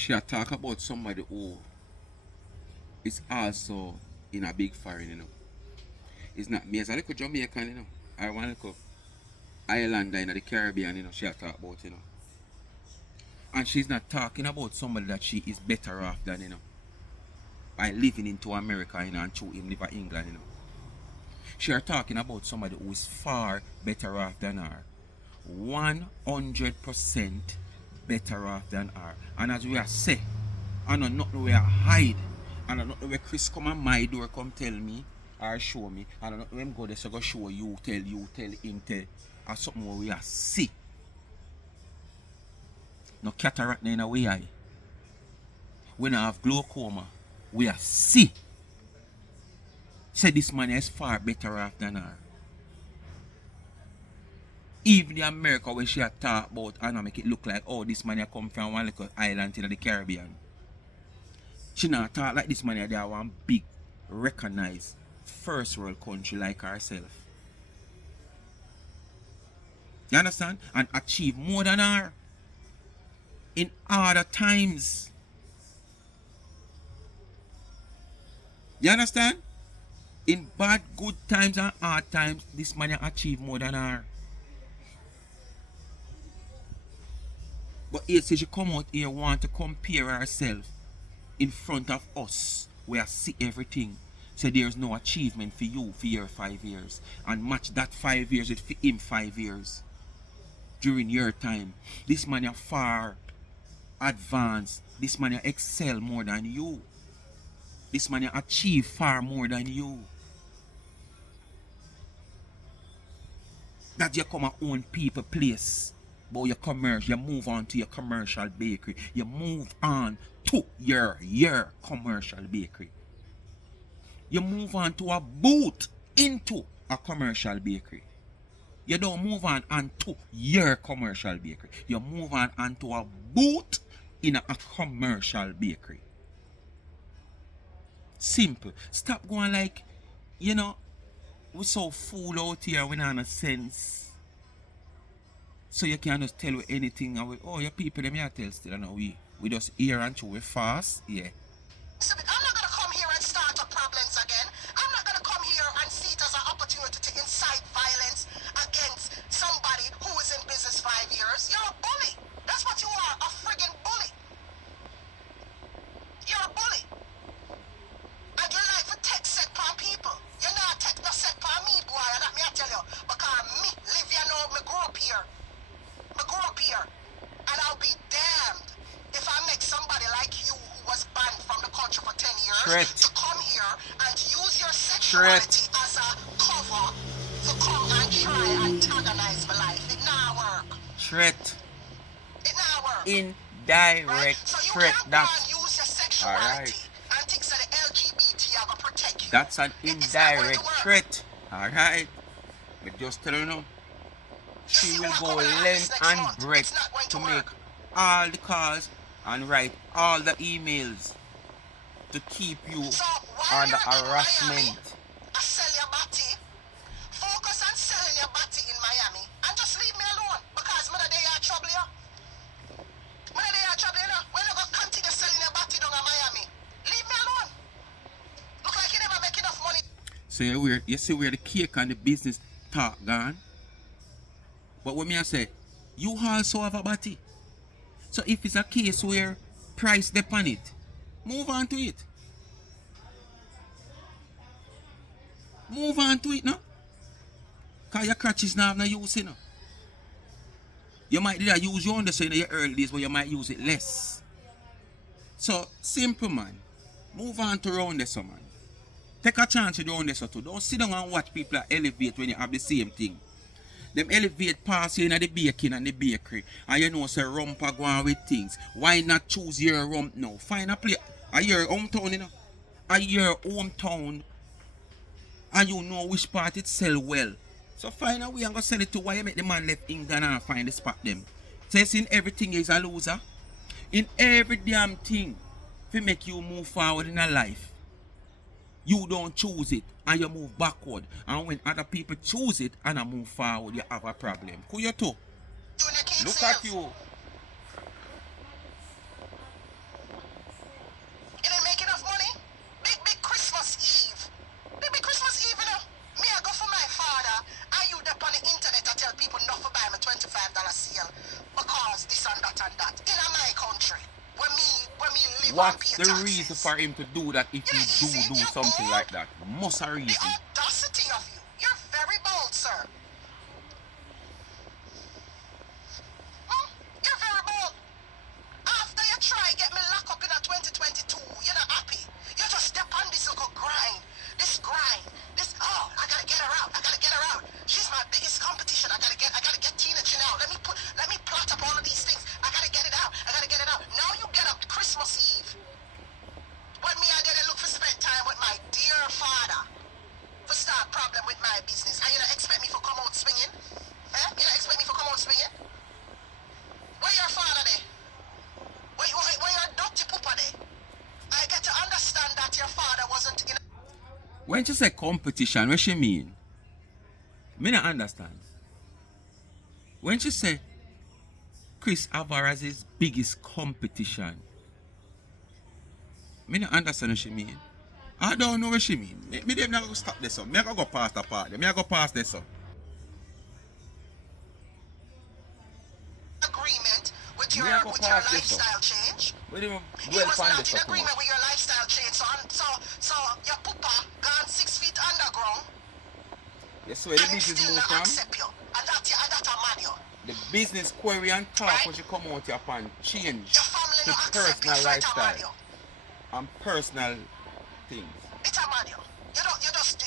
she a talk about somebody who is also in a big foreign, you know. It's not me as a little Jamaican, you know. I want to go Islander in the Caribbean, you know, she a talk about, you know. And she's not talking about somebody that she is better off than, you know, by living into America, you know, and through him live in England, you know. She are talking about somebody who is far better off than her. 100% better off than her. And as we are say, I know nothing we are hide. And I know nothing where Kris come on my door come tell me or show me. And I know when go there so go show you, tell him, tell. Or something where we are see. No cataract in our eye. When I have glaucoma, we are see. Say this man is far better off than her. Even the America when she talk about and make it look like, oh, this man come from one little island in the Caribbean. She not talk like this man there one big recognized first world country like herself. You understand? And achieve more than her in harder times. You understand? In bad, good times and hard times, this man achieve more than her. But here she come out here want to compare herself in front of us. We see everything. So there's no achievement for you for your 5 years. And match that 5 years with him 5 years. During your time. This man is far advanced. This man excel more than you. This man achieve far more than you. That you come and own people place. But your commercial, you move on to your commercial bakery. You move on to your commercial bakery. You move on to a booth into a commercial bakery. You don't move on to your commercial bakery. You move on to a booth in a commercial bakery. Simple. Stop going like, you know, we're so fool out here, we don't have sense. So you can't just tell anything. Oh, your people, them here tell still. No, we just hear and we fast. Yeah. So I'm not going to come here and start up problems again. I'm not going to come here and see it as an opportunity to incite violence against somebody who is in business 5 years. You're a bully. That's what you are, a friggin' bully. You're a bully. And you like to take set for people. You're not take no set for me, boy, and that me I tell you. Because me, live you know, me grew up here. I grew up here, and I'll be damned if I make somebody like you who was banned from the country for 10 years to come here and use your sexuality as a cover to come and try and antagonize my life. It not work. Threat. It not work. Indirect right? So you threat. can't go and use your sexuality and think that the LGBT are going to protect you. That's an indirect threat. Alright. But just tell you now. She will go length and breadth to make all the calls and write all the emails to keep you under harassment. I sell your body. Focus on selling your body in Miami and just leave me alone because mother they are trouble you. Mother they are trouble you. When you go continue selling your body down in Miami, leave me alone. Look like you never make enough money. So you see where the cake and the business talk gone. But what me I say, you also have a body. So if it's a case where price depend on it, move on to it. Move on to it, no? Because your crutches now have no use, you know. You might use your under in your early days, but you might use it less. So, simple, man. Move on to round this, man. Take a chance with round this too. Don't sit down and watch people elevate when you have the same thing. Them elevate past you in the baking and the bakery. And you know, say rump are going with things. Why not choose your rump now? Find a place. Are your hometown, you know? Are your hometown? And you know which part it sell well. So find a way and go sell it to why you make the man left England and find the spot them. So in everything is a loser. In every damn thing. To make you move forward in a life. You don't choose it and you move backward. And when other people choose it and I move forward, you have a problem. Who you too? Look at you. live and What's pay the taxes. reason for him to do that if Yeah, he you see, do you're something bold. like that? Must a The reason. audacity of you. You're very bold, sir. You're very bold. After you try get me locked up in a 2022, you're not happy. You just step on this little grind. This grind. This, oh, I gotta get her out. I gotta get her out. She's my biggest competition. I gotta get Tina Chanel. Let me plot up all of these things. I gotta get it out. I gotta get it out. Now you get up Christmas Eve. When me I didn't look for spend time with my dear father. For start problem with my business. And you don't expect me to come out swinging? Eh? You don't expect me to come out swinging? Where your father there? Where your dirty pooper there? I get to understand that your father wasn't in. When she say competition, what she mean? Me not understand. When she say Kris Alvarez's biggest competition, me not understand what she mean. I don't know what she mean. Me them not go stop this up. Me I go past the part. Me I go past this up. Agreement with Me your I go past this up. lifestyle change. We didn't He dwell was upon not this in up too agreement much. with your lifestyle change. So your pooper gone 6 feet underground. Yes, where the And him business still move not from? accept you. And that a man you. The business query and talk Right. when she come out here upon change Your family to not accept you. personal So it's a man lifestyle you. and personal things. It's a man you. You just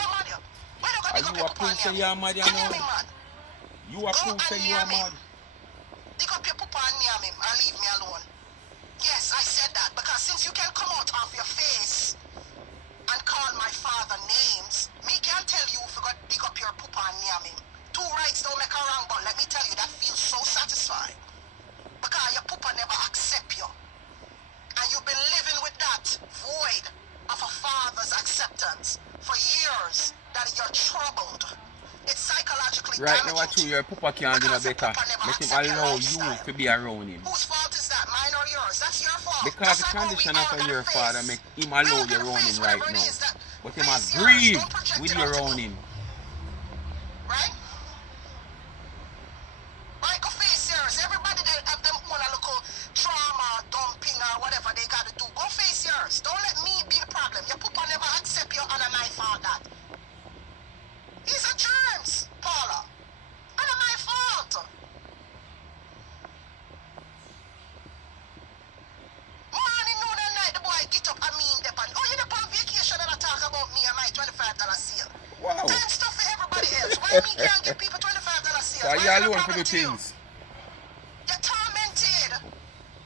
a man you. When you Are gonna dig up you your a pooper proof and say near you are me? mad, you And near know? me, man. You a Go proof and say you near are me. mad? Dig up your pooper and near him and leave me alone. Yes, I said that because since you can come out of your face and call my father names, me can tell you if you got dig up your pooper and near him. Two rights don't make a wrong, but let me tell you that feels so satisfying because your pooper never accept you, and you've been living with that void of a father's acceptance for years. That you're troubled. It's psychologically Right now, damaging. what you your papa can't do no Because the better. papa never Make him accept your allow you lifestyle. to be around him. Whose fault is that? Mine or yours? That's your fault. Because the Just like how we condition all of gotta your father face. make him We allow all you gotta around face him whatever right it now. is that But him face a yours. grieve Don't project with it you onto around me. him. Right? Right, go face yours. Everybody that have them own a little trauma, dumping or whatever they gotta do. Go face yours. Don't let me be the problem. Your papa never accept you and my fault that. These are germs, Paula. And my fault. Morning, noon, and night, the boy get up and mean dep and oh, you dep on vacation and I talk about me and my $25 sale. Wow. Time stuff for everybody else. Why me can't give people $25 sales? So Why you is it a alone for problem the to you? things. You're tormented.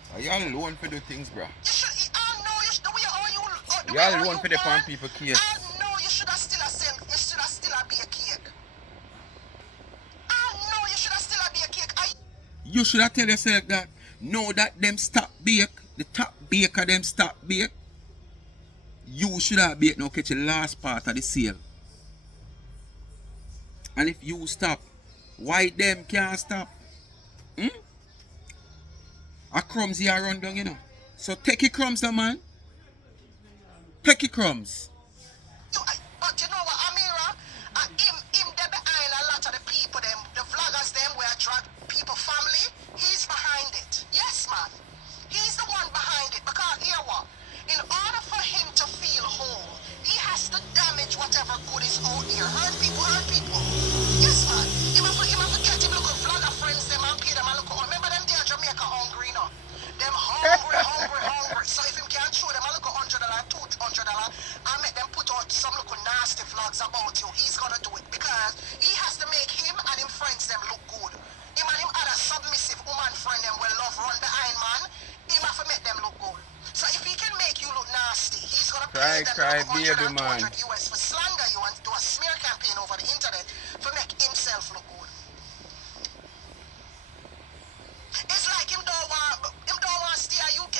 So you alone for the things, bruh. You should. I know you should. The way how you. The You way how alone you for the pan want. people case. I know you should have still a sell. You should have still a be a cake. I know you should have still a be a cake. You should have tell yourself that. Know that them stop bake. The top baker them stop bake. You should have bake now catch the last part of the sale. And if you stop, why them can't stop? A crumbs here run down, you know. So take your crumbs now, man. Take your crumbs. But you know what, Amira? Him there behind a lot of the people, them, the vloggers, them where drag people family. He's behind it. Yes, man. He's the one behind it. Because here what? In order for him to feel whole, he has to damage whatever good is out there. Hurt people, hurt people. Yes, man. Him have to get him look vlogger friends, them and pay them and look. Remember them there Jamaica hungry, no? Them hungry. So if him can't show them a look $100, $200, I make them put out some little nasty vlogs about you. He's gonna do it because he has to make him and him friends them look good. Him and him other submissive woman friend them will love run behind man. Him have to make them look good. So if he can make you look nasty, he's gonna pay them Cry, $100 baby, and man. $200 US for slander you and do a smear campaign over the internet to make himself look good. It's like him don't want to stay in UK.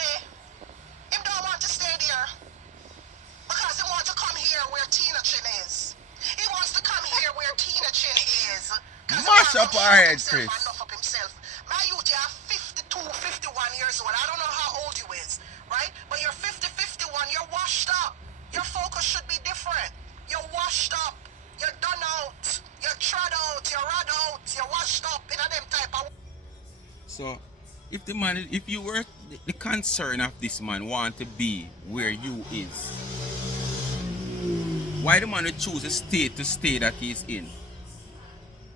Him don't want to stay there. Because he wants to come here where Tina Chin is. He wants to come here where Tina Chin is. Mash up our head, Kris. Enough of himself. My youth, you are 52, 51 years old. I don't know how old you is, right? But you're 50, 51. You're washed up. Your focus should be different. You're washed up. You're done out. You're trod out. You're rud out. You're washed up in a them type of... So, If you were the concern of this man want to be where you is, why the man would choose a state to stay that he's in?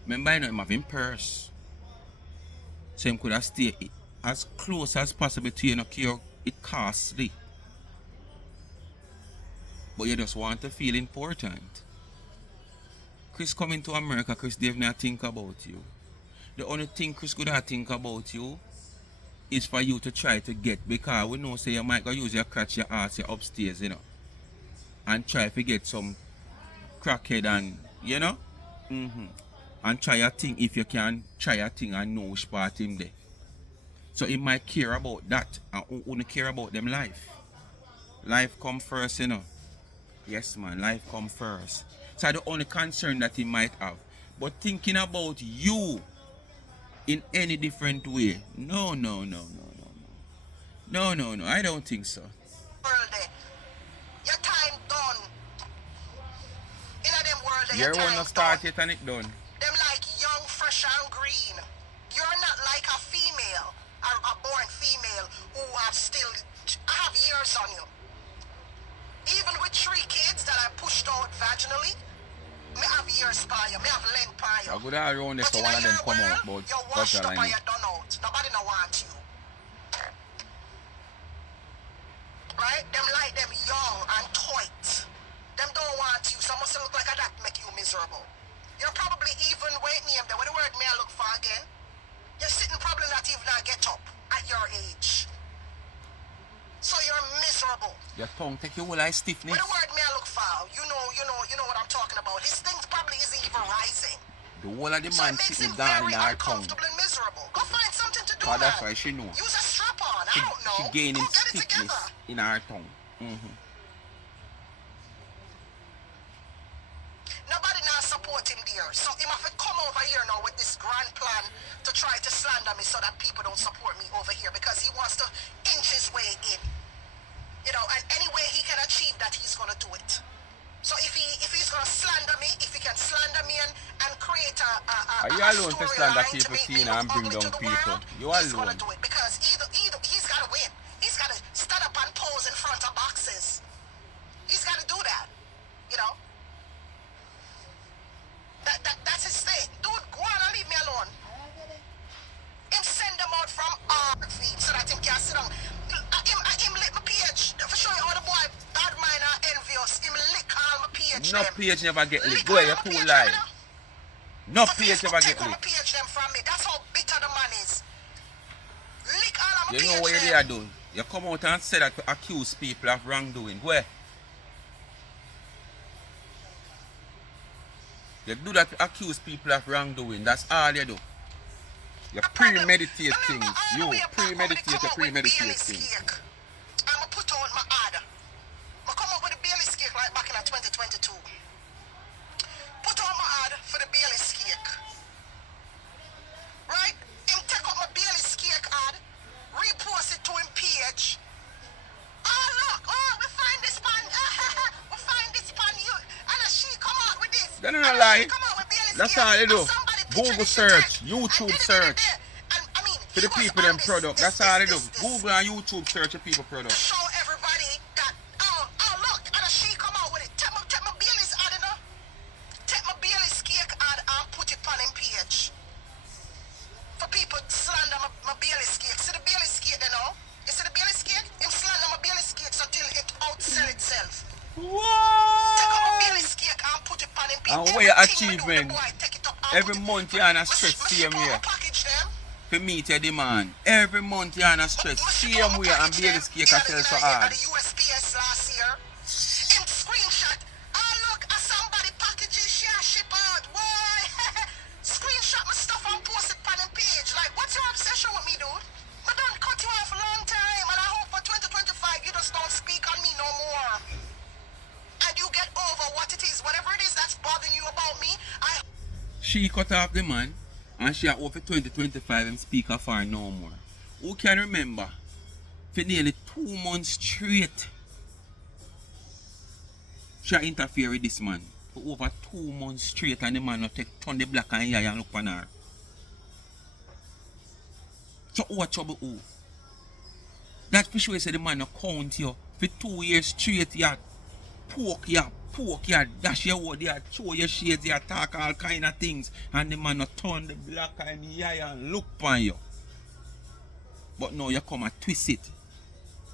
Remember, him have him purse. So him could have stay as close as possible to you, no care it costly. But you just want to feel important. Kris coming to America, Kris Dave not think about you. The only thing Kris could have think about you is for you to try to get, because we know say you might go use your crutch, your ass, your upstairs, and try to get some crackhead and, and try a thing if you can try a thing and know which part him there. So he might care about that and only care about them life. Life come first, Yes, man, life come first. So the only concern that he might have. But thinking about you in any different way, no. No, I don't think so. Your time done. In a them world, Your one not start it and it done. Them like young, fresh and green. You're not like a female, a born female who have years on you. Even with 3 kids that I pushed out vaginally, me have years by you, me have length by you. I go down around there so one of them come out, but you're washed up and you're done out. Nobody no want you. Right? Them like them young and tight. Them don't want you, so must look like that make you miserable. You're probably even waiting him there. What the word may I look for again? You're sitting probably not even not get up at your age. So you're miserable. Your tongue take you all like stiffness. What the word may I look for? You know what I'm talking about. His things probably isn't even rising. The whole of the man sitting down in her tongue. And miserable. Go find something to do. Oh, that's why she know. Use a strap on. I don't know. She gaining Go get it stiffness together. in her tongue. Nobody now support him there. So he must come over here now with this grand plan to try to slander me so that people don't support me over here, because he wants to inch his way in. And any way he can achieve that, he's gonna do it. So if he's gonna slander me, if he can slander me and create Are you alone to slander people, Tina, and bring down people? You he's alone. gonna do it, because either he's gotta win. He's gotta stand up and pose in front of boxes. He's gotta do that. That's his thing. Dude, go on and leave me alone. Him send them out from our feed so that him can sit down. Him lick my page. For sure all the boy bad mind and envious. Him lick all my page. No page never get licked. Go ahead, you too lie. No page never get licked. Page them from me. That's how bitter the man is. Lick all of my You page know what they are doing? You come out and say that to accuse people of wrongdoing. Where? You do that to accuse people of wrongdoing. That's all you do. You premeditate things. You premeditate things. I'ma put on my ad. I come up with the Bailey's cake like back in 2022. Put on my ad for the Bailey's cake. Right? Him take up my Bailey's cake ad, repost it to him page. Oh look, we find this pan. We find this pan. And she come out with this. They don't lie. That's all they do. Google search, YouTube search. For the people them product. That's all they do. Google and YouTube search the people product. Show everybody that, look, and she come out with it. Take my Bailey's ad, Take my Bailey's cake ad and put it on him page. For people slander my Bailey's cake. See the Bailey's cake, You see the Bailey's cake? Him slander my Bailey's cake until it outsell itself. What? Take out my Bailey's cake and put it on him page. And where your achievement? Every month you're on a stress same way. To meet your demand. Every month you're on a stress same way and Bailey's cake I sell so hard. The USPS last year. In screenshot. Look, somebody packages ship out. Boy. Screenshot my stuff and post it on the page. Like, what's your obsession with me, dude? I done cut you off a long time, and I hope for 2025 you just don't speak on me no more. And you get over what it is, whatever it is that's bothering you about me. She cut off the man and she over 2025 and speak of her no more. Who can remember for nearly 2 months straight she interfere with this man for over 2 months straight and the man not take turn the black and eye and look on her. So who a trouble who? That for sure say the man no count you. For 2 years straight you poke you, dash your word, you show your shades, you talk all kind of things. And the man no turn the black eye in the eye and look on you. But now you come and twist it.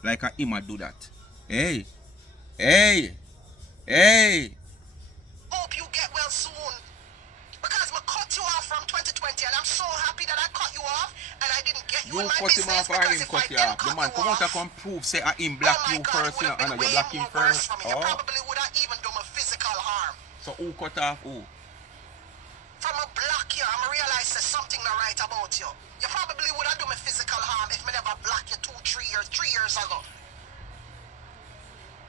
Like a him a do that. Hey. Hope you get well soon. Because I cut you off from 2020 and I'm so happy that I cut you off and I didn't get you You in my cut him business off or because him if cut I you didn't off. The cut man you come out and off, come prove say I him black oh my you God, first, it would you know, have been and way you black him more worse first. for me. You Oh. probably would have even done a physical harm. So who cut off who? From a block you, I'm realize there's something not right about you. You probably would have done a physical harm if me never block you 3 years ago.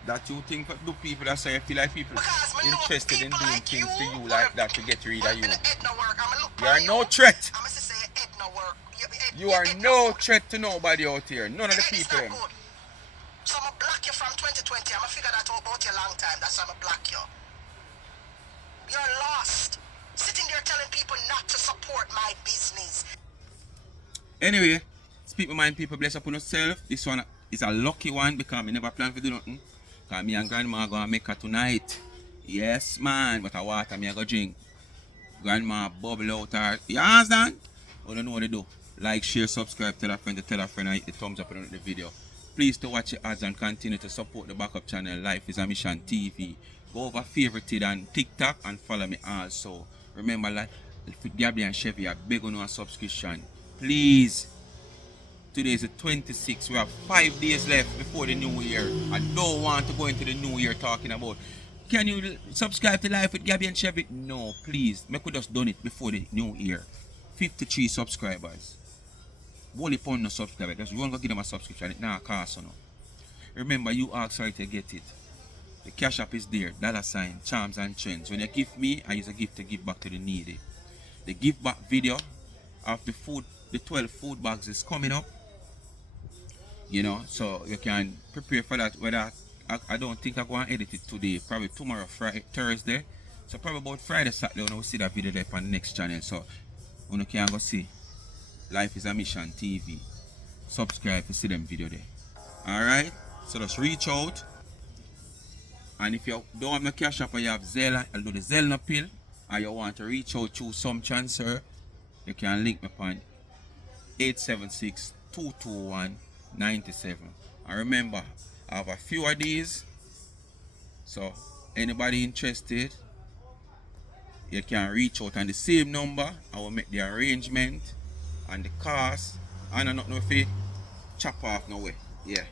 That you think do people that say feel like people Because me know interested in people doing like things to you who like are- that to get rid of you. in the head no work. I'ma look You are for no threat. I'ma say your head no work. You are no threat to nobody out here. None of the It's people not them. good. So I'ma block you from 2020. I'ma figure that out about you a long time. That's why I'ma block you. You're lost. Sitting there telling people not to support my business. Anyway, speak my mind, people, bless upon yourself. This one is a lucky one because I never plan to do nothing. Because me and grandma are going to make her tonight. Yes, man. But I water me I go drink. Grandma bubble out her. You understand? I don't know what to do. Like, share, subscribe, tell a friend, and hit the thumbs up on the video. Please to watch your ads and continue to support the backup channel Life is a Mission TV. Go over favorited on TikTok and follow me also. Remember, like Gabby and Chevy, I beg on a subscription. Please. Today is the 26th. We have 5 days left before the new year. I don't want to go into the new year talking about, can you subscribe to Life with Gabby and Chevy? No, please. Make we just done it before the new year. 53 subscribers. Only upon no subscriber. Just you want to give them a subscription. It now cost no. Remember, you ask her to get it. The cash app is there. $, charms and trends. When you give me, I use a gift to give back to the needy. The give back video of the food, the 12 food bags is coming up. You know, so you can prepare for that. Whether I don't think I'm going to edit it today. Probably tomorrow, Friday, Thursday. So probably about Friday, Saturday, we'll see that video there on the next channel. So you can go see Life is a Mission TV. Subscribe to see them video there. Alright? So just reach out. And if you don't have no cash app or you have Zelle, I'll do the Zelle no pill. Or you want to reach out to some transfer, you can link me upon 876-221-97. And remember, I have a few of these. So anybody interested, you can reach out on the same number. I will make the arrangement and the cost. And I don't know if you chop off no way. Yeah.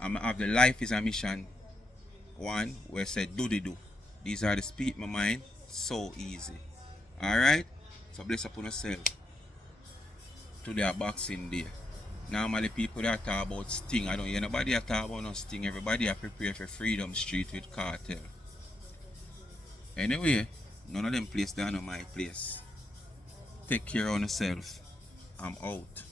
I'm gonna have the Life is a Mission one where it said do the do. These are the speak my mind. So easy. Alright? So bless upon yourself. Today a Boxing Day. Normally people that talk about Sting. I don't hear nobody that talk about no Sting. Everybody are prepared for Freedom Street with Cartel. Anyway, none of them place down on my place. Take care of yourself. I'm out.